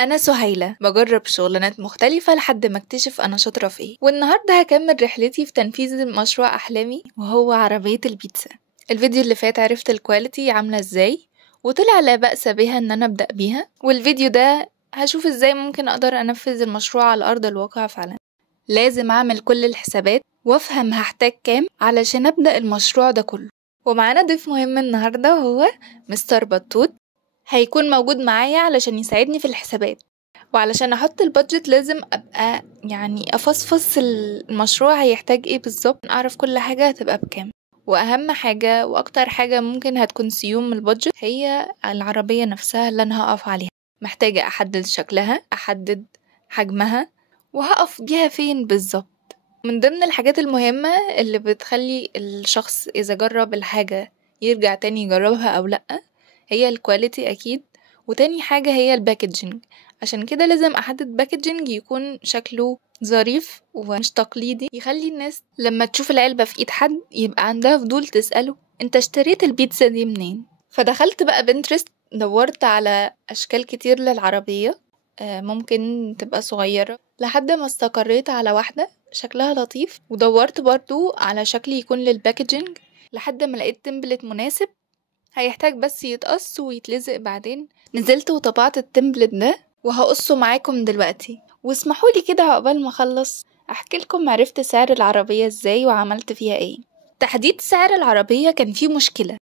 أنا سهيلة بجرب شغلانات مختلفة لحد ما اكتشف أنا شاطرة في ايه، والنهاردة هكمل رحلتي في تنفيذ مشروع أحلامي وهو عربية البيتزا. الفيديو اللي فات عرفت الكواليتي عاملة ازاي وطلع لا بأس بها ان انا ابدأ بيها، والفيديو ده هشوف ازاي ممكن اقدر انفذ المشروع على ارض الواقع فعلا. لازم اعمل كل الحسابات وافهم هحتاج كام علشان ابدأ المشروع ده كله. ومعانا ضيف مهم النهاردة هو مستر بطوط، هيكون موجود معايا علشان يساعدني في الحسابات، وعلشان احط البادجت لازم ابقى افصفص المشروع هيحتاج ايه بالظبط، اعرف كل حاجة هتبقى بكام. واهم حاجة واكتر حاجة ممكن هتكون سيوم من البادجت هي العربية نفسها اللي انا هقف عليها. محتاجة احدد شكلها، احدد حجمها، وهقف بيها فين بالظبط. من ضمن الحاجات المهمة اللي بتخلي الشخص اذا جرب الحاجة يرجع تاني يجربها او لأ هي الكواليتي اكيد، وتاني حاجة هي الباكجينج. عشان كده لازم احدد باكجينج يكون شكله ظريف ومش تقليدي، يخلي الناس لما تشوف العلبة في ايد حد يبقى عندها فضول تسأله انت اشتريت البيتزا دي منين. فدخلت بقى بنترست، دورت على اشكال كتير للعربية، ممكن تبقى صغيرة، لحد ما استقريت على واحدة شكلها لطيف، ودورت برضو على شكل يكون للباكجينج لحد ما لقيت تمبلت مناسب هيحتاج بس يتقص ويتلزق. بعدين نزلت وطبعت التمبلت ده وهقصه معاكم دلوقتي، واسمحولي كده عقبال ما اخلص احكي لكم عرفت سعر العربية ازاي وعملت فيها ايه. تحديد سعر العربية كان فيه مشكلة،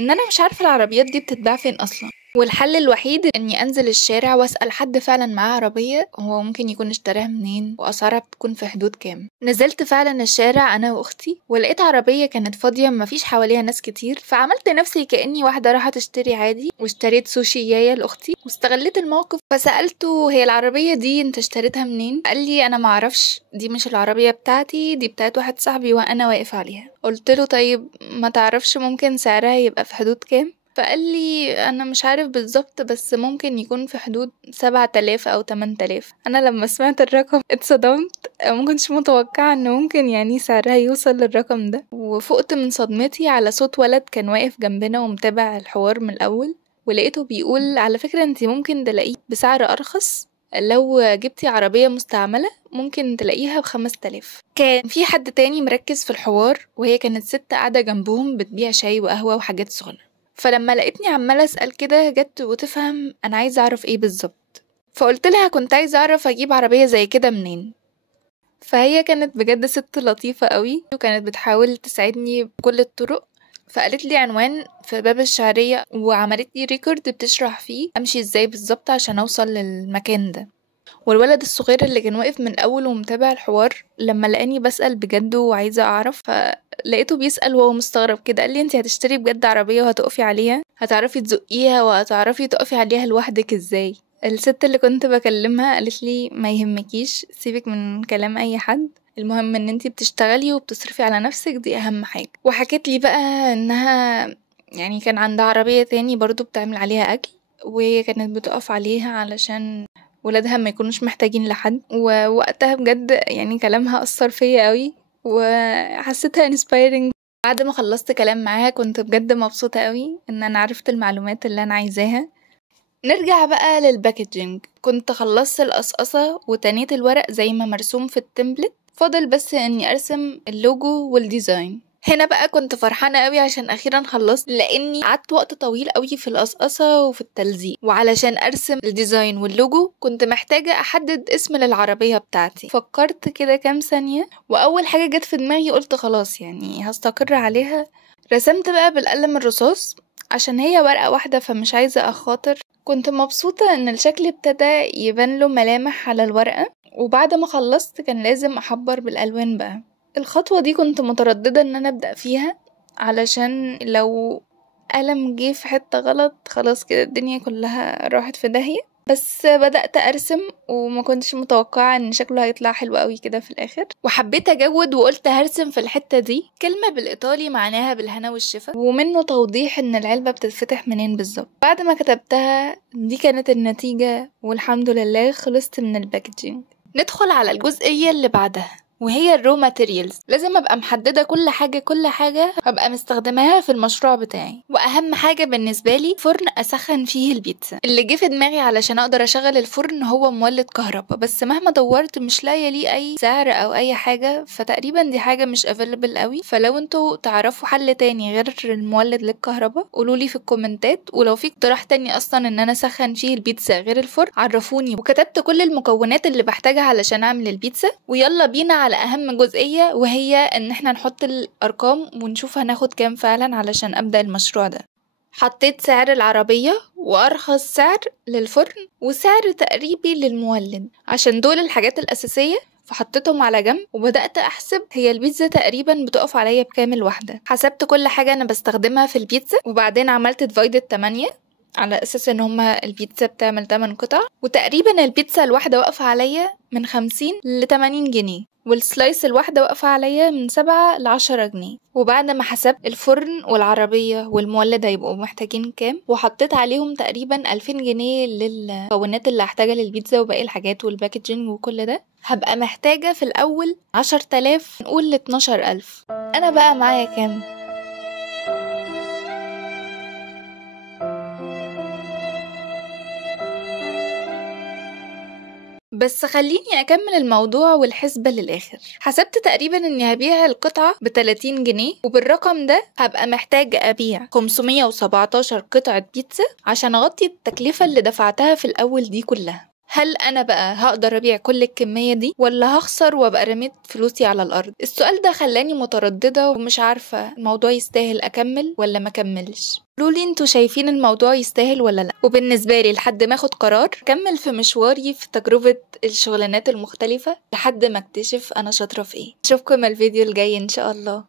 ان انا مش عارفة العربيات دي بتتباع فين اصلا، والحل الوحيد اني انزل الشارع واسأل حد فعلا معاه عربية هو ممكن يكون اشتراها منين واسعارها بتكون في حدود كام. نزلت فعلا الشارع انا واختي ولقيت عربية كانت فاضية مفيش حواليها ناس كتير، فعملت نفسي كأني واحدة راحة تشتري عادي واشتريت سوشي يايا لاختي، واستغلت الموقف فسألته هي العربية دي انت اشتريتها منين؟ قال لي انا معرفش، دي مش العربية بتاعتي، دي بتاعت واحد صاحبي وانا واقف عليها. قلت له طيب ما تعرفش ممكن سعرها يبقى في حدود كام؟ فقال لي انا مش عارف بالظبط بس ممكن يكون في حدود 7000 او 8000. انا لما سمعت الرقم اتصدمت، مكنتش متوقعة ان ممكن سعرها يوصل للرقم ده، وفقت من صدمتي على صوت ولد كان واقف جنبنا ومتابع الحوار من الاول، ولقيته بيقول على فكرة انتي ممكن تلاقيه بسعر ارخص، لو جبتي عربية مستعملة ممكن تلاقيها ب5000. كان في حد تاني مركز في الحوار وهي كانت ست قاعدة جنبهم بتبيع شاي وقهوة وحاجات سخنة، فلما لقيتني عمالة أسأل كده جت وتفهم أنا عايزة أعرف إيه بالظبط، فقلت لها كنت عايزة أعرف أجيب عربية زي كده منين. فهي كانت بجد ست لطيفة قوي وكانت بتحاول تساعدني بكل الطرق، فقالت لي عنوان في باب الشعرية وعملت لي ريكورد بتشرح فيه أمشي إزاي بالظبط عشان أوصل للمكان ده. والولد الصغير اللي كان واقف من اول ومتابع الحوار لما لقاني بسأل بجد وعايزة اعرف فلقيته بيسأل وهو مستغرب كده، قال لي انتي هتشتري بجد عربية وهتقفي عليها؟ هتعرفي تزقيها وهتعرفي تقفي عليها لوحدك ازاي؟ الست اللي كنت بكلمها قالت لي ما يهمكيش، سيبك من كلام اي حد، المهم ان انتي بتشتغلي وبتصرفي على نفسك، دي اهم حاجة. وحكت لي بقى انها كان عندها عربية تاني برضو بتعمل عليها اكل وهي كانت بتقف عليها علشان ولادها ما يكونوش محتاجين لحد، ووقتها بجد كلامها أثر فيا قوي وحسيتها inspiring. بعد ما خلصت كلام معاها كنت بجد مبسوطة قوي ان انا عرفت المعلومات اللي انا عايزاها. نرجع بقى للباكجينج، كنت خلصت القصقصة وتنيت الورق زي ما مرسوم في التمبلت، فاضل بس اني ارسم اللوجو والديزاين. هنا بقى كنت فرحانة قوي عشان اخيرا خلصت، لاني قعدت وقت طويل قوي في القصقصة وفي التلزيق، وعلشان ارسم الديزاين واللوجو كنت محتاجة احدد اسم للعربية بتاعتي. فكرت كده كام ثانية واول حاجة جت في دماغي قلت خلاص هستقر عليها. رسمت بقى بالقلم الرصاص عشان هي ورقة واحدة فمش عايزة اخاطر. كنت مبسوطة ان الشكل ابتدى يبان له ملامح على الورقة، وبعد ما خلصت كان لازم احبر بالالوان بقى. الخطوة دي كنت مترددة ان انا ابدأ فيها علشان لو قلم جه في حتة غلط خلاص كده الدنيا كلها راحت في داهية، بس بدأت ارسم وما كنتش متوقعة ان شكله هيطلع حلو قوي كده في الاخر، وحبيت اجود وقلت هرسم في الحتة دي كلمة بالايطالي معناها بالهنا والشفا، ومنه توضيح ان العلبة بتتفتح منين بالظبط. بعد ما كتبتها دي كانت النتيجة والحمد لله خلصت من الباكجينج. ندخل على الجزئية اللي بعدها وهي الرو ماتيريالز. لازم ابقى محدده كل حاجه هبقى مستخدماها في المشروع بتاعي. واهم حاجه بالنسبه لي فرن اسخن فيه البيتزا. اللي جه في دماغي علشان اقدر اشغل الفرن هو مولد كهرباء، بس مهما دورت مش لاقيه ليه اي سعر او اي حاجه، فتقريبا دي حاجه مش افيلبل قوي. فلو انتوا تعرفوا حل تاني غير المولد للكهرباء قولولي في الكومنتات، ولو في اقتراح تاني اصلا ان انا اسخن فيه البيتزا غير الفرن عرفوني. وكتبت كل المكونات اللي بحتاجها علشان اعمل البيتزا. ويلا بينا على اهم جزئية، وهي ان احنا نحط الارقام ونشوف هناخد كام فعلا علشان ابدأ المشروع ده. حطيت سعر العربية وارخص سعر للفرن وسعر تقريبي للمولد عشان دول الحاجات الاساسية، فحطيتهم على جنب وبدأت احسب هي البيتزا تقريبا بتقف عليا بكام الواحدة. حسبت كل حاجة انا بستخدمها في البيتزا، وبعدين عملت ديفايدد 8 على اساس ان هما البيتزا بتعمل 8 قطع، وتقريبا البيتزا الواحدة واقفة عليا من 50 ل 80 جنيه، والسلايس الواحدة واقفة عليا من 7 ل 10 جنيه. وبعد ما حسبت الفرن والعربية والمولد هيبقوا محتاجين كام، وحطيت عليهم تقريبا 2000 جنيه للمكونات اللي هحتاجها للبيتزا وباقي الحاجات والباكجينج وكل ده، هبقى محتاجة في الأول 10,000 نقول ل 12,000. أنا بقى معايا كام؟ بس خليني أكمل الموضوع والحسبة للآخر. حسبت تقريبا إني هبيع القطعة ب30 جنيه، وبالرقم ده هبقى محتاج أبيع 517 قطعة بيتزا عشان أغطي التكلفة اللي دفعتها في الأول دي كلها. هل أنا بقى هقدر أبيع كل الكمية دي ولا هخسر وابقى رميت فلوسي على الأرض؟ السؤال ده خلاني مترددة ومش عارفة الموضوع يستاهل أكمل ولا ما كملش. قولولي انتوا شايفين الموضوع يستاهل ولا لا. وبالنسبة لي لحد ما اخد قرار كمل في مشواري في تجربة الشغلانات المختلفة لحد ما اكتشف انا شاطرة في ايه. اشوفكم الفيديو الجاي ان شاء الله.